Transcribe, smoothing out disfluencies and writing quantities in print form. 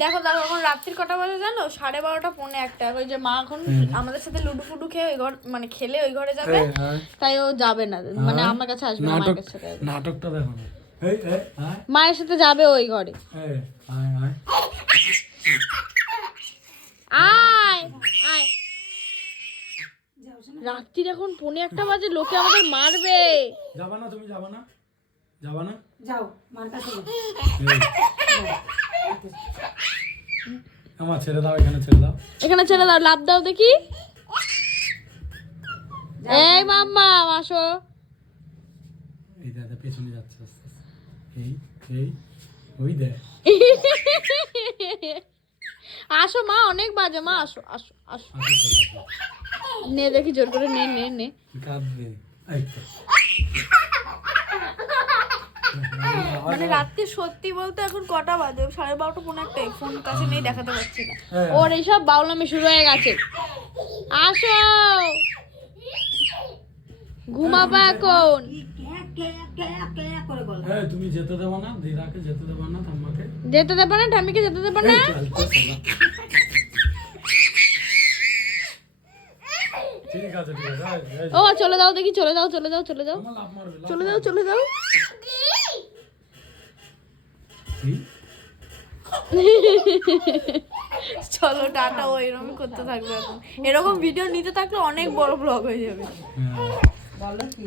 দেখো দেখো এখন রাত্রির কটা বাজে জানো? 12:30 পৌনে 1টা। ওই যে মা এখন আমাদের সাথে লুডু ফুডু খেয়ে ওই ঘর মানে খেলে ওই ঘরে যাবে, তাই ও যাবে না, মানে আমার কাছে আসবে না, মায়ের কাছে যাবে। নাটকটা দেখো না, মায়ের সাথে যাবে ওই ঘরে। আয় আয়, রাত্রির এখন পৌনে 1টা বাজে, লোকে আমাদের মারবে। যাবা না তুমি? যাবা না? যাবা না? যাও মার কাছে যাও। আমার ছেড়ে দাও, এখানে ছেড়ে দাও, এখানে ছেড়ে দাও, লাভ দাও দেখি। এই মাম্মা আসো। এই দাদা পেছনে যাচ্ছে আস্তে আস্তে, এই এই ওই দেখ। আসো মা, অনেক বাজে মা, আসো আসো আসো। আসো চলে আসো। নে দেখি জোর করে, নে নে নে। কাঁদবে, এই তো। মানে রাত্রি সত্যি বলতে এখন কটা বাজে? 12:30 পৌনে 1টাই, ফোন কাছে নেই, দেখাতে পারছি না। ওর এইসব বাউলামি শুরু হয়ে গেছে। আসো, ঘুমাবা এখন। করে বল। এই তুমি যেতে দেবো না, দিদাকে যেতে দেবো না, ঠাম্মাকে যেতে দেবে না, ঠামিকে যেতে দেবে না। ঠিক আছে ঠিক আছে, ও চলে যাও দেখি, চলে যাও চলে যাও চলে যাও আমার লাভ মারবে, লাফ চলে যাও চলে যাও। এই, চলো টাটা। ও এরকম করতে থাকবে এখন, এরকম ভিডিও নিতে থাকলে অনেক বড় ব্লগ হয়ে যাবে। হ্যাঁ। বলো কি